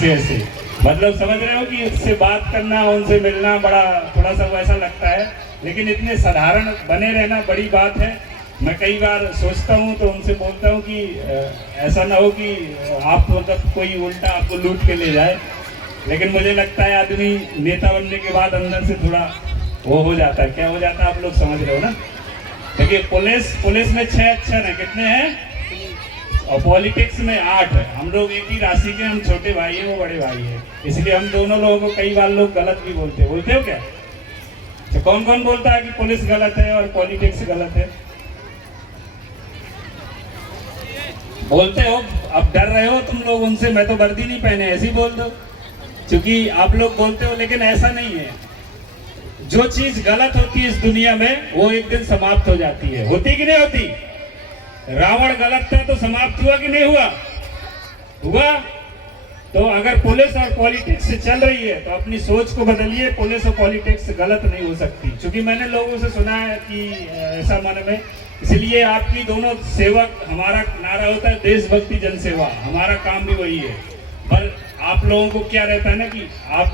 ऐसे ऐसे, मतलब समझ रहे हो कि उससे बात करना, उनसे मिलना बड़ा थोड़ा सा वैसा लगता है, लेकिन इतने साधारण बने रहना बड़ी बात है। मैं कई बार सोचता हूँ तो उनसे बोलता हूँ कि ऐसा ना हो कि आप मतलब कोई उल्टा आपको लूट के ले जाए, लेकिन मुझे लगता है आदमी नेता बनने के बाद अंदर से थोड़ा वो हो जाता है। क्या हो जाता है आप लोग समझ रहे हो ना। देखिए पुलिस में 6 अक्षर हैं, कितने हैं, और पॉलिटिक्स में 8 है। हम लोग एक ही राशि के, हम छोटे भाई हैं, वो बड़े भाई हैं, इसलिए हम दोनों लोगों को कई बार लोग गलत भी बोलते हो क्या। तो कौन कौन बोलता है कि पुलिस गलत है और पॉलिटिक्स गलत है, बोलते हो। अब डर रहे हो तुम लोग उनसे, मैं तो वर्दी नहीं पहने, ऐसे ही बोल दो, क्योंकि आप लोग बोलते हो, लेकिन ऐसा नहीं है। जो चीज गलत होती है इस दुनिया में वो एक दिन समाप्त हो जाती है, होती कि नहीं होती। रावण गलत था तो समाप्त हुआ कि नहीं हुआ, हुआ। तो अगर पुलिस और पॉलिटिक्स से चल रही है तो अपनी सोच को बदलिए, पुलिस और पॉलिटिक्स गलत नहीं हो सकती। क्योंकि मैंने लोगों से सुना है कि ऐसा मन में, इसलिए आपकी दोनों सेवक, हमारा नारा होता है देशभक्ति जनसेवा, हमारा काम भी वही है। पर आप लोगों को क्या रहता है ना कि आप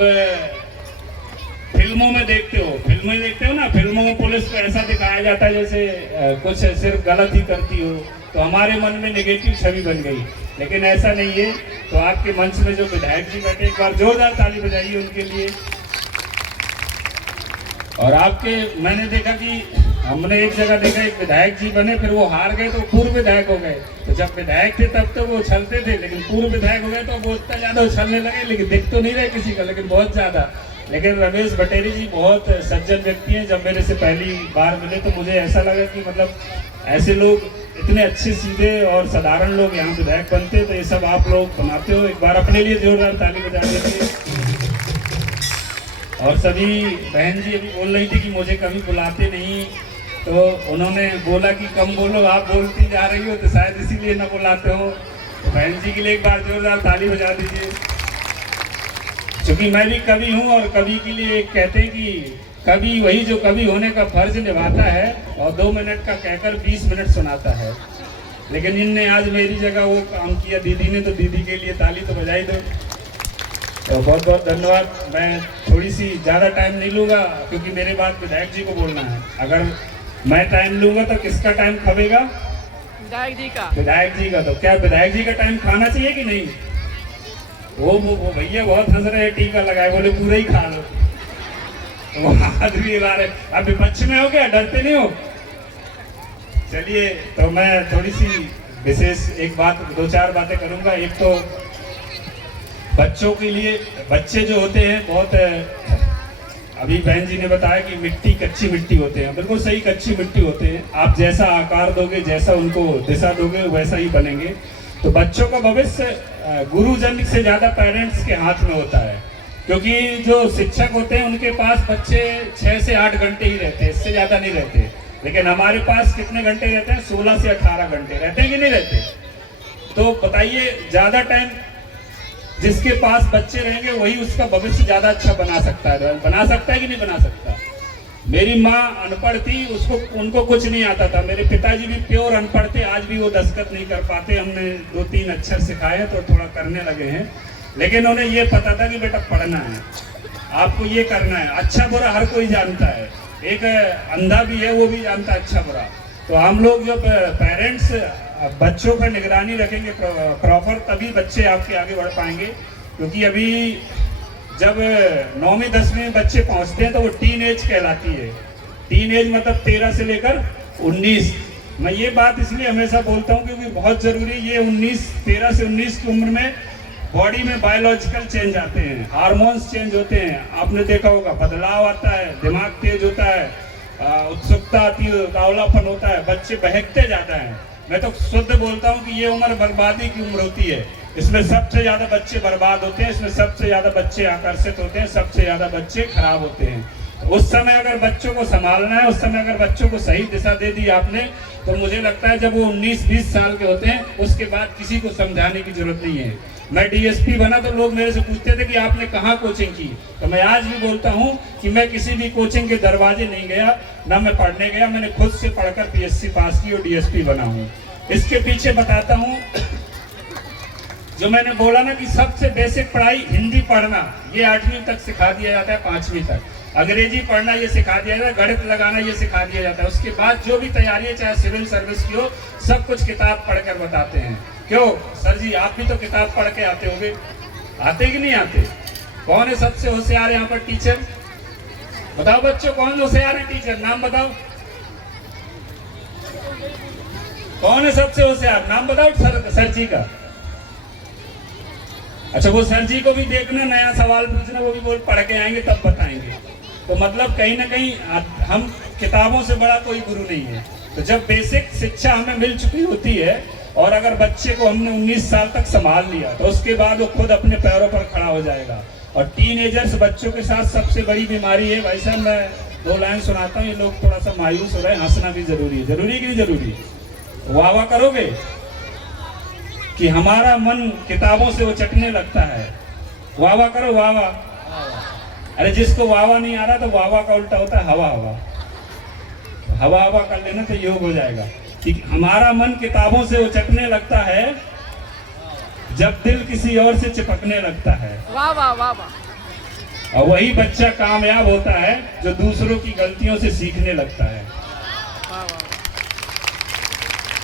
फिल्मों में देखते हो ना, फिल्मों में पुलिस को ऐसा दिखाया जाता है जैसे कुछ सिर्फ गलत ही करती हो, तो हमारे मन में नेगेटिव छवि बन गई, लेकिन ऐसा नहीं है। तो आपके मंच में जो विधायक जी बैठे, एक बार जोरदार ताली बजाइए उनके लिए। और आपके, मैंने देखा कि हमने एक जगह देखा एक विधायक जी बने, फिर वो हार गए तो पूर्व विधायक हो गए। तो जब विधायक थे तब तो वो उछलते थे, लेकिन पूर्व विधायक हो गए तो वो इतना ज्यादा उछलने लगे, लेकिन दिख तो नहीं रहे किसी का, लेकिन बहुत ज्यादा। लेकिन रमेश भटेरी जी बहुत सज्जन व्यक्ति हैं। जब मेरे से पहली बार मिले तो मुझे ऐसा लगा कि मतलब ऐसे लोग, इतने अच्छे सीधे और साधारण लोग यहाँ विधायक बनते, तो ये सब आप लोग बनाते हो। एक बार अपने लिए जोरदार ताली बजा दीजिए। और सभी बहन जी अभी बोल रही थी कि मुझे कभी बुलाते नहीं, तो उन्होंने बोला कि कम बोलो, आप बोलती जा रही हो, तो शायद इसीलिए ना बुलाते हो। तो बहन जी के लिए एक बार जोरदार ताली बजा दीजिए। क्योंकि मैं भी कवि हूँ, और कवि के लिए एक कहते हैं कि कवि वही जो कवि होने का फर्ज निभाता है और 2 मिनट का कहकर 20 मिनट सुनाता है। लेकिन इनने आज मेरी जगह वो काम किया दीदी ने, तो दीदी के लिए ताली तो बजाई दो। तो बहुत बहुत धन्यवाद। मैं थोड़ी सी ज़्यादा टाइम नहीं लूँगा, क्योंकि मेरे बाद विधायक जी को बोलना है। अगर मैं टाइम लूँगा तो किसका टाइम खपेगा, विधायक जी का। विधायक जी का। तो क्या विधायक जी का टाइम खाना चाहिए कि नहीं। वो भैया बहुत हंस रहे हैं, टीका लगाए, बोले पूरा ही खा लो। वो आदमी बारे अब विपक्ष में हो क्या, डरते नहीं हो। चलिए, तो मैं थोड़ी सी विशेष एक बात, 2-4 बातें करूंगा। एक तो बच्चों के लिए, बच्चे जो होते हैं बहुत, अभी बहन जी ने बताया कि मिट्टी, कच्ची मिट्टी होते हैं, बिल्कुल सही, कच्ची मिट्टी होते हैं। आप जैसा आकार दोगे, जैसा उनको दिशा दोगे, वैसा ही बनेंगे। तो बच्चों का भविष्य गुरुजन से ज्यादा पेरेंट्स के हाथ में होता है, क्योंकि जो शिक्षक होते हैं उनके पास बच्चे 6 से 8 घंटे ही रहते हैं, इससे ज्यादा नहीं रहते। लेकिन हमारे पास कितने घंटे रहते हैं, 16 से 18 घंटे रहते हैं कि नहीं रहते। तो बताइए, ज्यादा टाइम जिसके पास बच्चे रहेंगे वही उसका भविष्य ज्यादा अच्छा बना सकता है कि नहीं बना सकता। मेरी माँ अनपढ़ थी, उनको कुछ नहीं आता था। मेरे पिताजी भी प्योर अनपढ़ थे, आज भी वो दस्तखत नहीं कर पाते। हमने 2-3 अक्षर सिखाए तो थोड़ा करने लगे हैं, लेकिन उन्हें ये पता था कि बेटा पढ़ना है, आपको ये करना है। अच्छा बुरा हर कोई जानता है, एक अंधा भी है वो भी जानता है अच्छा बुरा। तो हम लोग जब पेरेंट्स बच्चों पर निगरानी रखेंगे प्रॉपर, तभी बच्चे आपके आगे बढ़ पाएंगे। क्योंकि अभी जब 9वीं 10वीं में बच्चे पहुंचते हैं तो वो टीन एज कहलाती है। टीन एज मतलब 13 से लेकर 19। मैं ये बात इसलिए हमेशा बोलता हूँ क्योंकि बहुत जरूरी, ये 13 से 19 की उम्र में बॉडी में बायोलॉजिकल चेंज आते हैं, हार्मोन्स चेंज होते हैं। आपने देखा होगा, बदलाव आता है, दिमाग तेज होता है, उत्सुकता आती है, उतावलापन होता है, बच्चे बहकते जाते हैं। मैं तो शुद्ध बोलता हूँ कि ये उम्र बर्बादी की उम्र होती है। इसमें सबसे ज्यादा बच्चे बर्बाद होते हैं, इसमें सबसे ज्यादा बच्चे आकर्षित होते हैं, सबसे ज्यादा बच्चे खराब होते हैं। उस समय अगर बच्चों को संभालना है, उस समय अगर बच्चों को सही दिशा दे दी आपने, तो मुझे लगता है जब वो 19-20 साल के होते हैं उसके बाद किसी को समझाने की जरूरत नहीं है। मैं डीएसपी बना तो लोग मेरे से पूछते थे कि आपने कहाँ कोचिंग की, तो मैं आज भी बोलता हूँ कि मैं किसी भी कोचिंग के दरवाजे नहीं गया, ना मैं पढ़ने गया, मैंने खुद से पढ़कर पीएससी पास की और डीएसपी बना हूँ। इसके पीछे बताता हूँ जो मैंने बोला ना कि सबसे बेसिक पढ़ाई हिंदी पढ़ना, ये 8वीं तक सिखा दिया जाता है, 5वीं तक अंग्रेजी पढ़ना ये सिखा दिया जाता है, गणित लगाना ये सिखा दिया जाता है। उसके बाद जो भी तैयारी है, चाहे सिविल सर्विस की हो, सब कुछ किताब पढ़कर बताते हैं। क्यों सर जी, आप भी तो किताब पढ़ के आते होंगे, आते कि नहीं आते? कौन है सबसे होशियार यहाँ पर टीचर? बताओ बच्चों, कौन होशियार है टीचर? नाम बताओ, कौन है सबसे होशियार? नाम बताओ सर जी का। अच्छा, वो सर जी को भी देखना, नया सवाल पूछना, वो भी बोल पढ़ के आएंगे तब बताएंगे। तो मतलब कहीं ना कहीं हम किताबों से बड़ा कोई गुरु नहीं है। तो जब बेसिक शिक्षा हमें मिल चुकी होती है और अगर बच्चे को हमने 19 साल तक संभाल लिया, तो उसके बाद वो खुद अपने पैरों पर खड़ा हो जाएगा। और टीनेजर्स बच्चों के साथ सबसे बड़ी बीमारी है। भाई साहब, मैं 2 लाइन सुनाता हूँ, ये लोग थोड़ा सा मायूस हो रहे हैं, हंसना भी जरूरी है। जरूरी कि नहीं जरूरी? वाह वाह करोगे कि हमारा मन किताबों से उचटने लगता है। वाह वाह करो, वाह वाह। अरे जिसको वाह वाह नहीं आ रहा, तो वाह वाह का उल्टा होता है हवा हवा। हवा हवा कर लेना तो योग हो जाएगा। कि हमारा मन किताबों से उचटने लगता है जब दिल किसी और से चिपकने लगता है। वाह वाह वाह वाह। और वही बच्चा कामयाब होता है जो दूसरों की गलतियों से सीखने लगता है। वाह वाह।